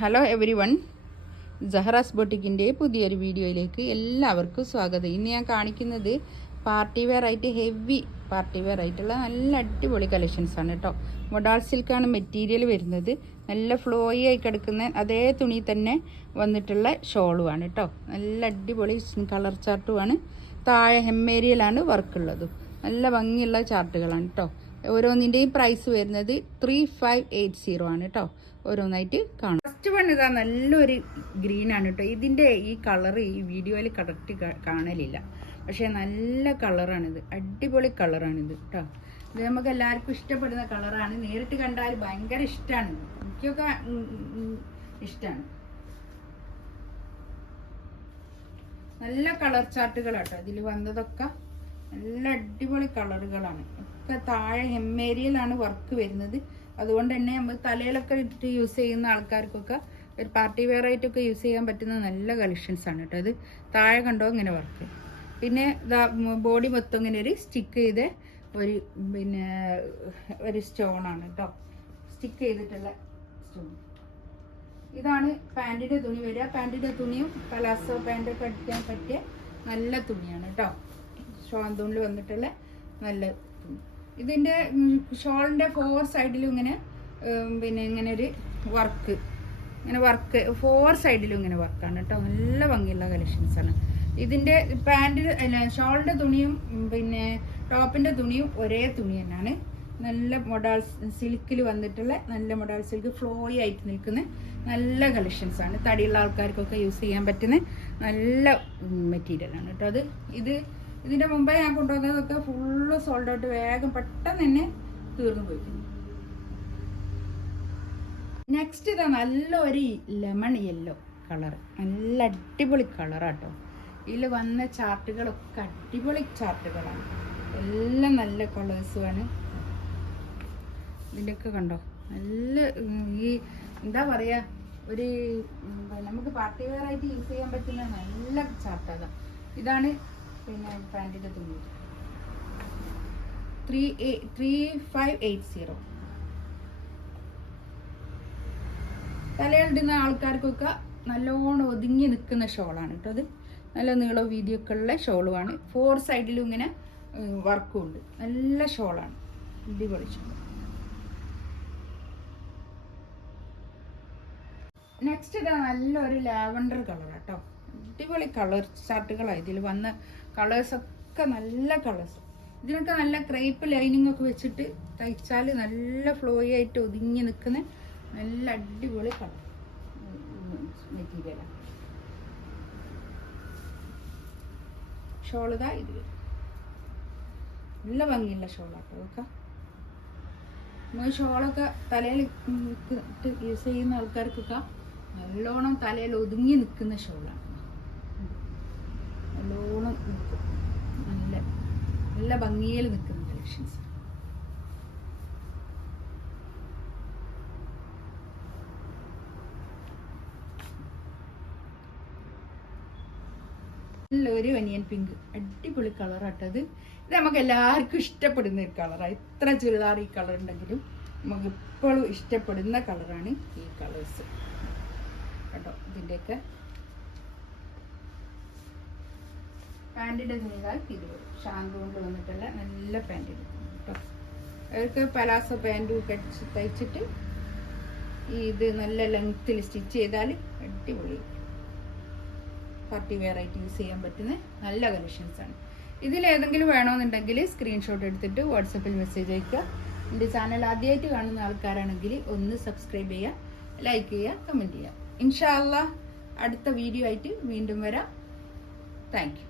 Hello every one, Jahra's ബൊട്ടിക്കിൻ്റെ പുതിയൊരു വീഡിയോയിലേക്ക് എല്ലാവർക്കും സ്വാഗതം. ഇന്ന് ഞാൻ കാണിക്കുന്നത് പാർട്ടി വെയർ ആയിട്ട് ഹെവി പാർട്ടി വെയർ ആയിട്ടുള്ള നല്ല അടിപൊളി കളക്ഷൻസ് ആണ് കേട്ടോ. മൊഡാൾ സിൽക്കാണ് മെറ്റീരിയൽ വരുന്നത്. നല്ല ഫ്ലോയി ആയി കിടക്കുന്ന അതേ തുണി തന്നെ വന്നിട്ടുള്ള ഷോളുമാണ് കേട്ടോ. നല്ല അടിപൊളി കളർ ചാർട്ടുമാണ്. താഴെ ഹെമ്മേരിയലാണ് വർക്കുള്ളതും. നല്ല ഭംഗിയുള്ള ചാർട്ടുകളാണ് കേട്ടോ. ഓരോന്നിൻ്റെയും പ്രൈസ് വരുന്നത് 3580 ആണ് കേട്ടോ. ഓരോന്നായിട്ട് കാണാം. ഫസ്റ്റ് വൺ ഇതാ നല്ലൊരു ഗ്രീനാണ് കേട്ടോ. ഇതിൻ്റെ ഈ കളർ ഈ വീഡിയോയിൽ കറക്റ്റ് കാണലില്ല, പക്ഷേ നല്ല കളറാണിത്. അടിപൊളി കളറാണിത് കേട്ടോ. ഇത് നമുക്ക് എല്ലാവർക്കും ഇഷ്ടപ്പെടുന്ന കളറാണ്. നേരിട്ട് കണ്ടാൽ ഭയങ്കര ഇഷ്ടമാണ്. എനിക്കൊക്കെ ഇഷ്ടമാണ്. നല്ല കളർ ചാർട്ടുകളാട്ടോ ഇതിൽ വന്നതൊക്കെ. നല്ല അടിപൊളി കളറുകളാണ് ഒക്കെ. താഴെ ഹെമ്മേരിയലാണ് വർക്ക് വരുന്നത്. അതുകൊണ്ട് തന്നെ നമ്മൾ തലയിലൊക്കെ ഇട്ട് യൂസ് ചെയ്യുന്ന ആൾക്കാർക്കൊക്കെ ഒരു പാർട്ടി വെയർ ആയിട്ടൊക്കെ യൂസ് ചെയ്യാൻ പറ്റുന്ന നല്ല കളക്ഷൻസ് ആണ് കേട്ടോ. ഇത് താഴെ കണ്ടോ ഇങ്ങനെ വർക്ക്. പിന്നെ ബോഡി മൊത്തം ഇങ്ങനെ ഒരു സ്റ്റിക്ക് ചെയ്ത് ഒരു സ്റ്റോണാണ് കേട്ടോ. സ്റ്റിക്ക് ചെയ്തിട്ടുള്ള സ്റ്റോൺ. ഇതാണ് പാൻറ്റിൻ്റെ തുണി വരിക. പാൻറ്റിൻ്റെ തുണിയും പലാസോ പാൻറ്റൊക്കെ അടിക്കാൻ പറ്റിയ നല്ല തുണിയാണ് കേട്ടോ. ഷോൺ തുണിൽ വന്നിട്ടുള്ള നല്ല തുണി. ഇതിൻ്റെ ഷോളിൻ്റെ 4 സൈഡിലും ഇങ്ങനെ ഇങ്ങനെ ഒരു വർക്ക്, ഇങ്ങനെ വർക്ക് 4 സൈഡിലും ഇങ്ങനെ വർക്കാണ് കേട്ടോ. നല്ല ഭംഗിയുള്ള കളക്ഷൻസാണ്. ഇതിൻ്റെ പാൻറ്റിന് ഷോളിൻ്റെ തുണിയും ടോപ്പിൻ്റെ തുണിയും ഒരേ തുണി തന്നെയാണ്. നല്ല മൊഡാൾ സിൽക്കിൽ വന്നിട്ടുള്ള നല്ല മൊഡാൾ സിൽക്ക് ഫ്ലോയി ആയിട്ട് നിൽക്കുന്ന നല്ല കളക്ഷൻസാണ്. തടിയുള്ള ആൾക്കാർക്കൊക്കെ യൂസ് ചെയ്യാൻ പറ്റുന്ന നല്ല മെറ്റീരിയലാണ് കേട്ടോ. ഇതിൻ്റെ മുമ്പേ ഞാൻ കൊണ്ടുവന്നതൊക്കെ ഫുള്ള് സോൾഡ് ഔട്ട്, വേഗം പെട്ടെന്ന് തന്നെ തീർന്നു പോയിട്ടുണ്ട്. നെക്സ്റ്റ് ഇതാ നല്ലൊരു ലെമൺ യെല്ലോ കളർ. നല്ല അടിപൊളി കളറാട്ടോ. ഇതിൽ വന്ന ചാർട്ടുകളൊക്കെ അടിപൊളി ചാർട്ടുകളാണ്. എല്ലാം നല്ല കളേഴ്സുമാണ്. ഇതിൻ്റെയൊക്കെ കണ്ടോ നല്ല ഈ എന്താ പറയുക, ഒരു നമുക്ക് പാർട്ടി വെയർ ആയിട്ട് യൂസ് ചെയ്യാൻ പറ്റുന്ന നല്ല ചാർട്ടാണ്. ഇതാണ് പാൻറ്റിൻ്റെ തുണി 3580. തലയിലിടുന്ന ആൾക്കാർക്കൊക്കെ നല്ലോണം ഒതുങ്ങി നിൽക്കുന്ന ഷോളാണ് കേട്ടോ. അത് നല്ല നീളവും വീതിയൊക്കെ ഉള്ള ഷോളുമാണ്. 4 സൈഡിലും ഇങ്ങനെ വർക്കും ഉണ്ട്. നല്ല ഷോളാണ്, അടിപൊളി ഷോൾ. നെക്സ്റ്റ് ഇതാ നല്ലൊരു ലാവണ്ടർ കളറാട്ടോ. അടിപൊളി കളർ ചാർട്ടുകളാണ് ഇതിൽ വന്ന കളേഴ്സൊക്കെ. നല്ല കളേഴ്സ്. ഇതിനൊക്കെ നല്ല ക്രേപ്പ് ലൈനിങ് ഒക്കെ വെച്ചിട്ട് തയ്ച്ചാൽ നല്ല ഫ്ലോയി ആയിട്ട് ഒതുങ്ങി നിൽക്കുന്ന നല്ല അടിപൊളി കളർ മെറ്റീരിയലാണ്. ഷോളിതാ ഇത് നല്ല ഭംഗിയുള്ള ഷോളാട്ടോ. ഒക്കെ ഷോളൊക്കെ തലയിൽ യൂസ് ചെയ്യുന്ന ആൾക്കാർക്കൊക്കെ നല്ലോണം തലയിൽ ഒതുങ്ങി നിൽക്കുന്ന ഷോളാണ്. നല്ലോണം നിൽക്കും, നല്ല ഭംഗിയിൽ നിൽക്കുന്ന കളക്ഷൻസ്. നല്ലൊരു ഒനിയൻ പിങ്ക് അടിപൊളി കളറാട്ടത്. ഇത് നമുക്ക് എല്ലാവർക്കും ഇഷ്ടപ്പെടുന്ന ഒരു കളറാണ്. എത്ര ചുരിദാർ ഈ കളർ ഉണ്ടെങ്കിലും നമുക്ക് എപ്പോഴും ഇഷ്ടപ്പെടുന്ന കളറാണ് ഈ കളേഴ്സ് കേട്ടോ. ഇതിൻ്റെയൊക്കെ പാൻറ്റിൻ്റെ തുണികൾ ഇത് ഷാങ്ക് കൊണ്ട് വന്നിട്ടുള്ള നല്ല പാൻറ്റിൻ്റെ തുണി കേട്ടോ. അവർക്ക് പലാസോ പാൻറ്റും തയ്ച്ചിട്ട് ഇത് നല്ല ലെങ്ത്തിൽ സ്റ്റിച്ച് ചെയ്താൽ അടിപൊളി പാർട്ടി വെയർ ആയിട്ട് യൂസ് ചെയ്യാൻ പറ്റുന്ന നല്ല കളക്ഷൻസാണ്. ഇതിലേതെങ്കിലും വേണമെന്നുണ്ടെങ്കിൽ സ്ക്രീൻഷോട്ട് എടുത്തിട്ട് വാട്സപ്പിൽ മെസ്സേജ് അയയ്ക്കുക. എൻ്റെ ചാനൽ ആദ്യമായിട്ട് കാണുന്ന ആൾക്കാരാണെങ്കിൽ ഒന്ന് സബ്സ്ക്രൈബ് ചെയ്യുക, ലൈക്ക് ചെയ്യുക, കമൻറ്റ് ചെയ്യുക. ഇൻഷാ അല്ലാഹ് അടുത്ത വീഡിയോ ആയിട്ട് വീണ്ടും വരാം. Thank you.